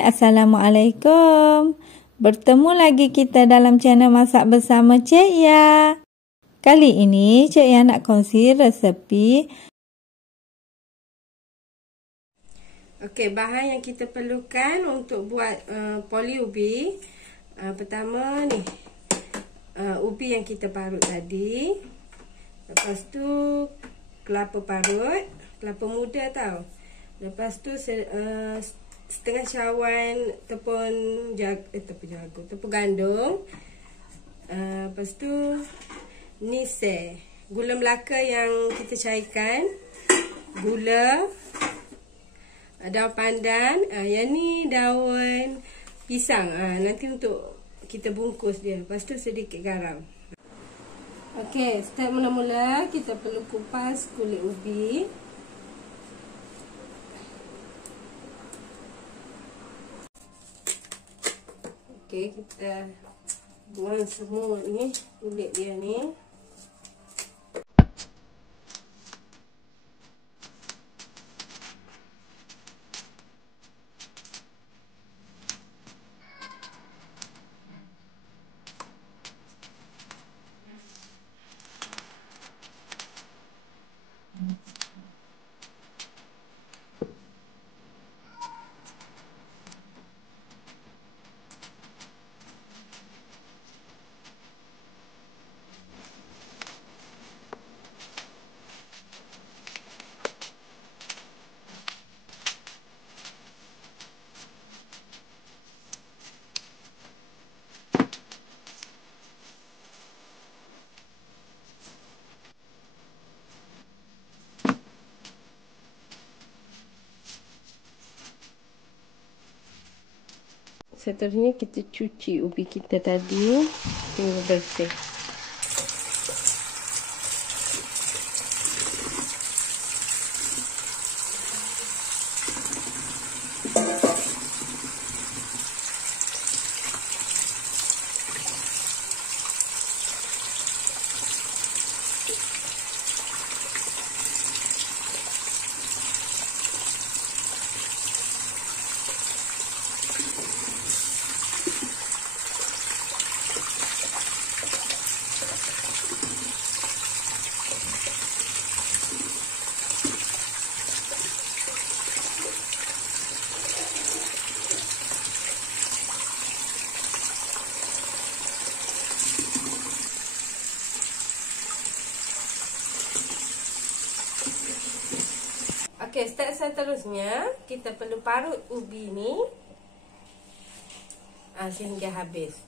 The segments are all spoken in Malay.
Hai, Assalamualaikum. Bertemu lagi kita dalam channel Masak Bersama Cik Ya. Kali ini Cik Ya nak kongsi resepi. Okey, bahan yang kita perlukan untuk buat poli ubi. Pertama ni, ubi yang kita parut tadi. Lepas tu kelapa parut, kelapa muda tau. Lepas tu setengah cawan tepung gandum. Lepas tu ni gula Melaka yang kita cairkan, gula, daun pandan, yang ni daun pisang. Nanti untuk kita bungkus dia. Lepas tu sedikit garam. Okey, step mula-mula kita perlu kupas kulit ubi. Okey, kita buang semua ni kulit dia ni. Seterusnya kita cuci ubi kita tadi hingga bersih. Okey, step seterusnya kita perlu parut ubi ni sehingga habis.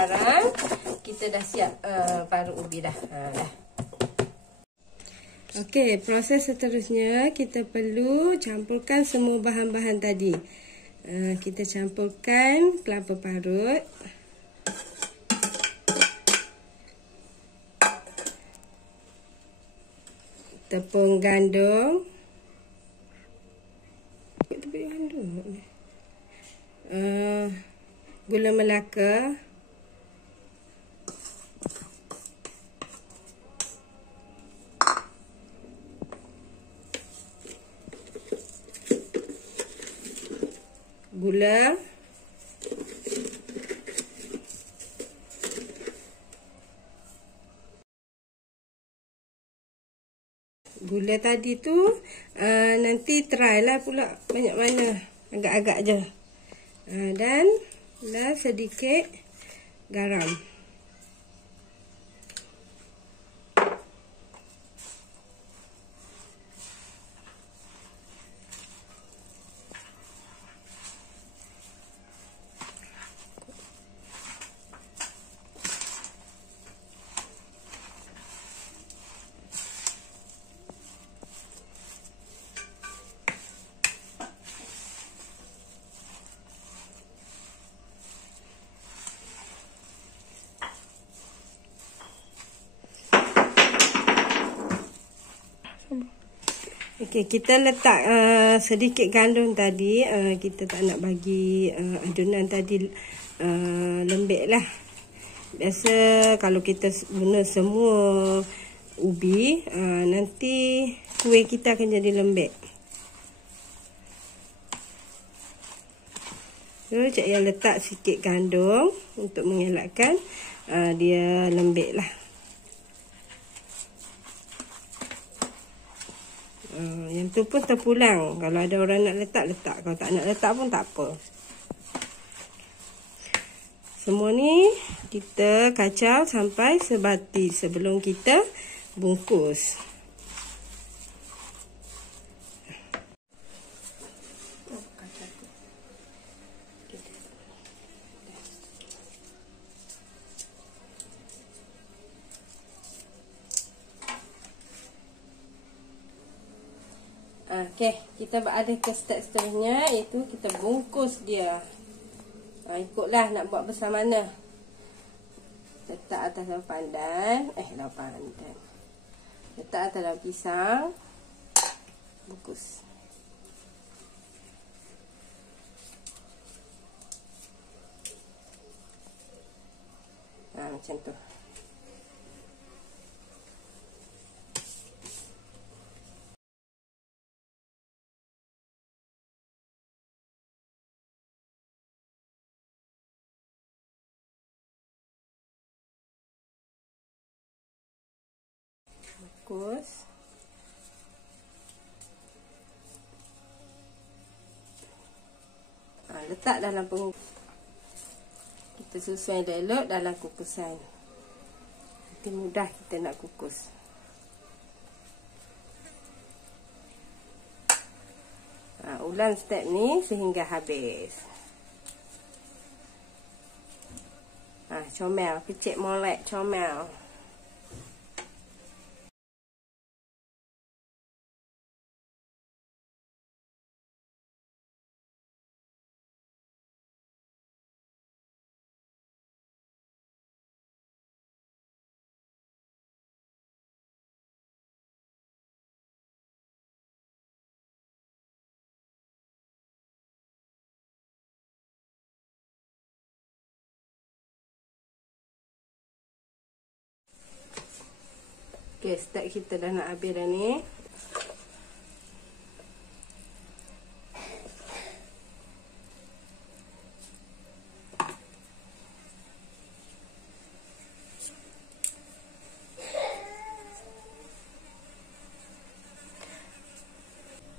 Sekarang kita dah siap parut ubi dah. Okey, proses seterusnya kita perlu campurkan semua bahan-bahan tadi. Kita campurkan kelapa parut, tepung gandum, gula Melaka, gula, gula tadi tu nanti try lah pula banyak mana, agak-agak je. Dan sedikit garam. Okey, kita letak sedikit gandum tadi. Kita tak nak bagi adunan tadi lembek lah. Biasa kalau kita guna semua ubi, nanti kuih kita akan jadi lembek. So, Cik Yah letak sikit gandum untuk mengelakkan dia lembek lah. Yang tu pun terpulang. Kalau ada orang nak letak, letak. Kalau tak nak letak pun tak apa. Semua ni kita kacau sampai sebati sebelum kita bungkus. Okey, kita ada ke step seterusnya, iaitu kita bungkus dia. Ikutlah nak buat besar mana. Letak atas daun pandan. Daun pandan. Letak atas daun pisang. Bungkus. Macam tu. Bungkus. Letak dalam pengkukusan. Kita susun elok dalam kukusan. Nanti mudah kita nak kukus. Ulang step ni sehingga habis. Comel, kecik molek comel. Okey, step kita dah nak habis dah ni.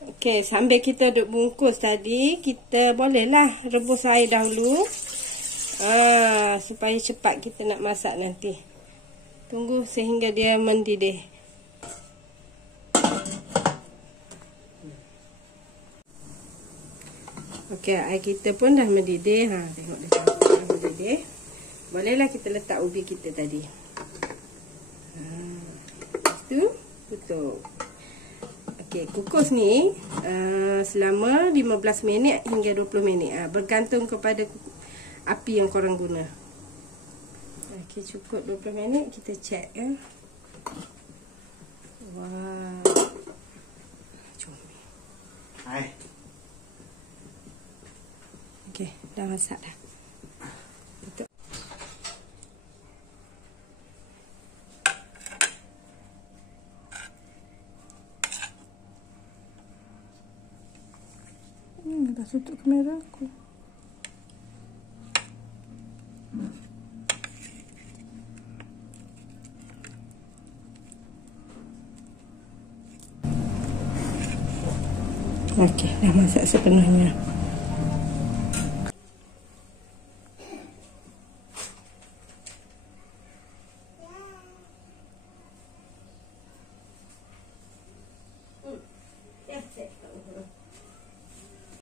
Okey, sambil kita duk bungkus tadi, kita bolehlah rebus air dahulu. Supaya cepat kita nak masak nanti. Tunggu sehingga dia mendidih. Okey, air kita pun dah mendidih. Tengok dia dah mendidih. Bolehlah kita letak ubi kita tadi. Lepas tu tutup. Okey, kukus ni selama 15 minit hingga 20 minit. Bergantung kepada api yang korang guna. Okey, cukup 20 minit kita check ya. Wah. Comel. Hai. Okey, dah masak dah. Tutup. Dah tutup kamera aku. Okey, dah masak sepenuhnya.